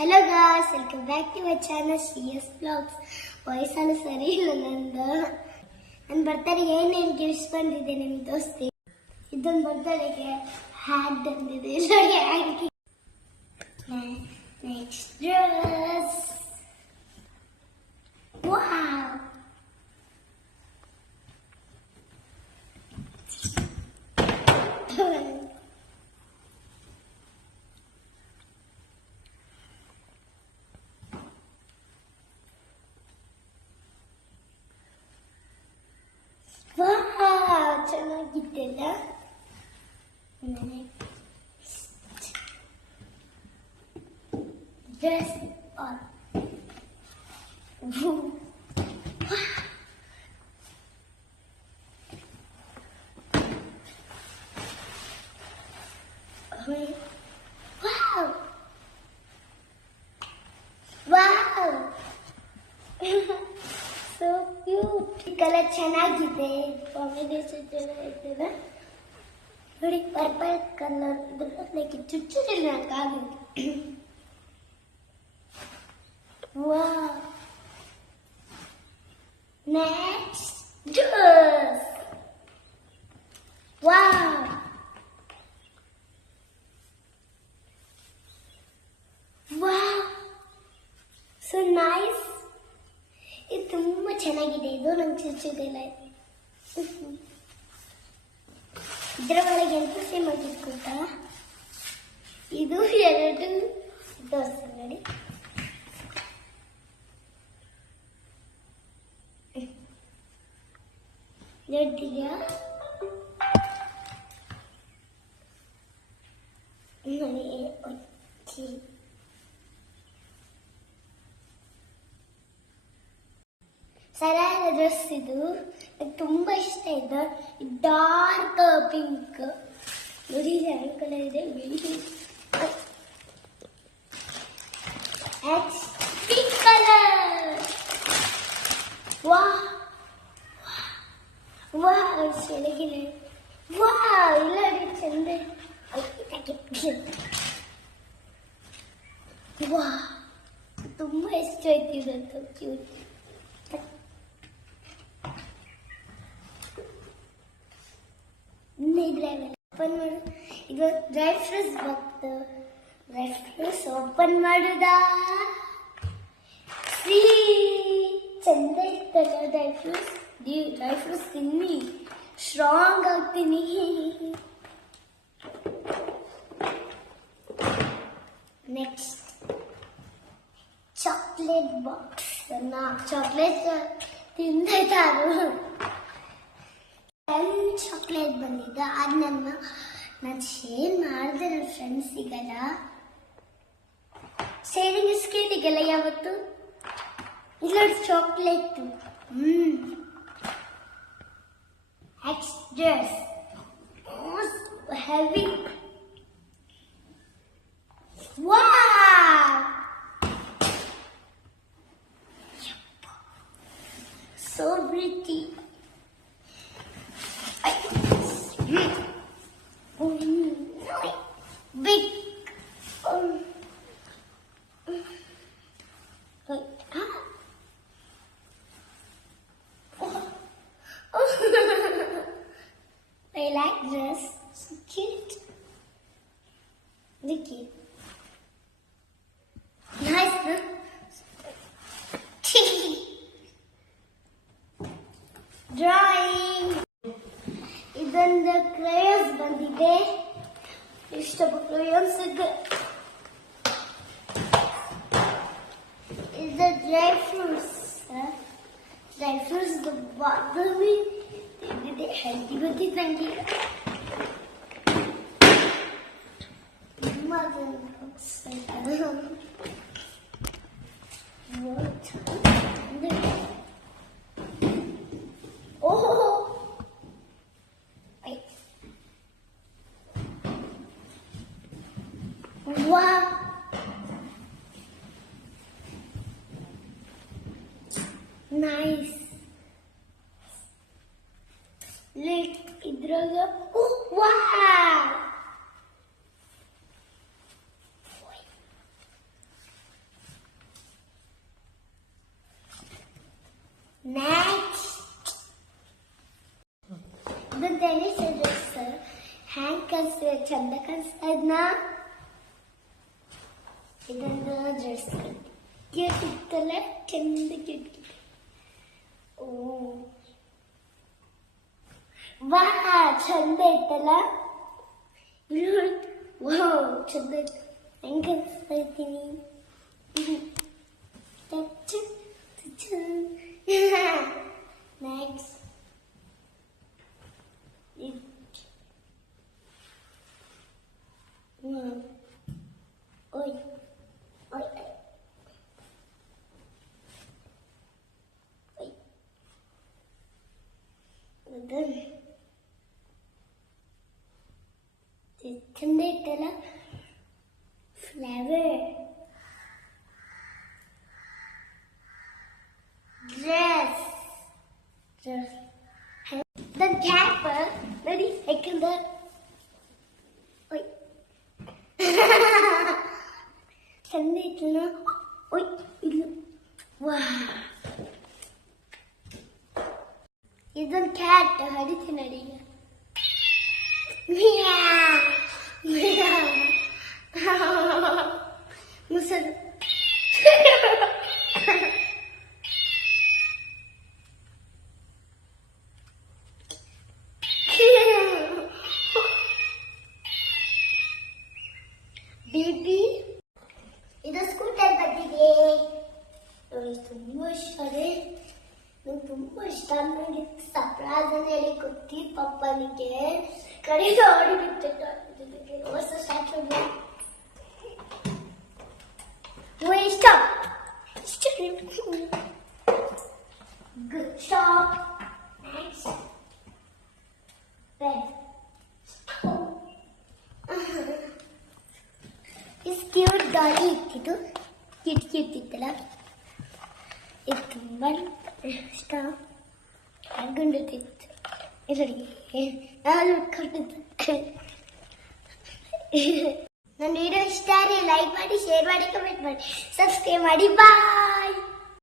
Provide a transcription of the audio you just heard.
Hello guys, welcome back to my channel CS Vlogs. ವಯಸ್ಸನ್ನು ಸರಿ ಇಲ್ಲ ನಂದು. ನನ್ನ ಬರ್ತಡೆಗೆ ಏನೇನು ಗಿಫ್ಟ್ಸ್ ಬಂದಿದೆ ನಿಮ್ಮ ದೋಸ್ತಿ. ಇದೊಂದು ಬರ್ತಡೆಗೆ ಹ್ಯಾಟ್ ಬಂದಿದೆ. Next dress. ವಾವ್, ಚೆನ್ನಾಗಿದ್ದೆಲ್ಲ. Dress on. So cute. ಈ ಕಲರ್ ಚೆನ್ನಾಗಿದೆ, ಕಾಂಬಿನೇಷನ್ ಚೆನ್ನಾಗಿದೆ ನೋಡಿ. ಪರ್ಪಲ್ ಕಲರ್ ಲೈಕ್ ಚುಚ್ಚುದಿಲ್ಲ ಕಾಲಿಗೆ. Wow, next dress. Wow, wow, so nice. ಇದು ತುಂಬಾ ಚೆನ್ನಾಗಿದೆ. ಇದು ನಂಗೆ ಚುಚ್ಚುದಿಲ್ಲ. ಇದರ ಒಳಗೆ ಎಂತ ಸೇಮ್ ಆಗಿಟ್ಕೊತ. ಇದು ಎರಡು ದೋಸೆ ನೋಡಿ. ದೊಡ್ಡಿದೆಯಾ ನೋಡಿ. ಸರಿಯಾದ ಡ್ರೆಸ್ ಇದು. ನಂಗೆ ತುಂಬಾ ಇಷ್ಟ ಇದೆ. ಡಾರ್ಕ್ ಪಿಂಕ್ ನೋಡಿ, ಎರಡು ಕಲರ್ ಇದೆ. Pink colour. ವಾ ವಾ, ಚೆನ್ನಾಗಿದೆ. ವಾ, ಇಲ್ಲ ಚಂದ. ವಾ, ತುಂಬಾ ಇಷ್ಟ ಆಯ್ತು. ಇದಂತೂ ಕ್ಯೂಟ್. ಓಪನ್ ಮಾಡು. ಈಗ ಡ್ರೈ ಫ್ರೂಟ್ಸ್ ಬಂತು. ಡ್ರೈ ಫ್ರೂಟ್ಸ್ ಓಪನ್ ಮಾಡುದ. ಚಂದ ಇತ್ತಲ್ಲ ಡ್ರೈ ಫ್ರೂಟ್ಸ್. ಡ್ರೈ ಫ್ರೂಟ್ಸ್ ತಿನ್ನಿ, ಸ್ಟ್ರಾಂಗ್ ಆಗ್ತೀನಿ. Next chocolate box. ಚಾಕ್ಲೇಟ್ ತಿಂದಾರು. ಚಾಕ್ಲೇಟ್ ಬಂದಿದ್ದ. ಅದು ನಾನು ಶೇರ್ ಮಾಡಿದೆ ನನ್ನ ಫ್ರೆಂಡ್ಸಿಗೆಲ್ಲ. ಶೇರಿಂಗ್ ಸ್ಕೇಟಿಗೆಲ್ಲ ಯಾವತ್ತು ಇಲ್ಲ chocolate. Dress heavy. Wow, so pretty. Big. I like this. So cute. Look it. Nice, huh? Drawing. ಇದೊಂದು ಕ್ರೇಯನ್ಸ್ ಬಂದಿದೆ. ಇಷ್ಟೊಬ್ಬ ಕ್ರೇಯನ್ಸ್. ಇದು ಡ್ರೈ ಫ್ರೂಟ್ಸ್. ಡ್ರೈ ಫ್ರೂಟ್ಸ್ ಬಾದಾಮಿ ಇದೆ. ಹೆಲ್ದಿ ಗೊತ್ತಿತ್ತು ನನಗೆ. ಓಹೋ, wow, nice. Look, idraga. Oh, wow. Next ಇದೊಂದು ಟೆನ್ನಿಸ್ ಡ್ರೆಸ್ ಹ್ಯಾಂಗ್ ಕಾಣಿಸ್ತಾ ಚಂದ ಕಾಣಿಸ್ತಾ ಇದ್ನಾ ಇದೊಂದು ಡ್ರೆಸ್ ಕ್ಯೂಟ್ ಇತ್ತಲ್ಲ ಚಂದ ಕ್ಯೂಟ್ ಓ ವಾ ಚಂದ ಇತ್ತಲ್ಲ ವಾವ್ ಚಂದ ಇತ್ತು ಹೆಂಗ್ ಕಾಣಿಸ್ತಾ ಇದ್ದೀನಿ ನೆಕ್ಸ್ಟ್ ಓಯ್ ಓಯ್ ಓಯ್ ಚಂದ ಇತ್ತಲ್ಲ ಫ್ಲೇವರ್ ಡ್ರೆಸ್ ದ ಕ್ಯಾಪ್ ನೋಡಿ ಯಾಕಂದ್ರೆ ಚಂದ ಇತ್ತಲ್ಲ ಓಯ್ ಇಲ್ಲ ವಾ ಇದೊಂದು ಕ್ಯಾಟ್ ಹರಿತೀನಿ ನೋಡಿ ಮುಸರು ಬೇಬಿ ಇದು ಸ್ಕೂಟರ್ ಬಂದಿದೆ ತುಂಬಾ ಇಷ್ಟ ನಂಗೆ ತುಂಬಾ ಇಷ್ಟ ನನಗೆ ಸರ್ಪ್ರೈಸ್ ಅಂತ ಹೇಳಿ ಗೊತ್ತಿ ಪಪ್ಪನಿಗೆ ಕಡೆಗೆ ಆಡಿ ಬಿಟ್ಟಿದ್ದೆ ಹೊಸ ಸ್ಟಾರ್ಟ್ ಇಷ್ಟ good stop next is cute ಗಾಡಿ ಇತ್ತಿತ್ತು ಕಿಟಕಿ ಇತ್ತಿತ್ತಲ್ಲ ಇದು ತುಂಬ ಇಷ್ಟ ಹಾಕೊಂಡಿರ್ತಿತ್ತು ಇದರಿಗೆ ನಾನು ಉಟ್ಕೊಂಡಿದ್ದೆ ನನ್ನ ವಿಡಿಯೋ ಇಷ್ಟ ಆದರೆ ಲೈಕ್ ಮಾಡಿ ಶೇರ್ ಮಾಡಿ ಕಮೆಂಟ್ ಮಾಡಿ ಸಬ್ಸ್ಕ್ರೈಬ್ ಮಾಡಿ ಬಾಯ್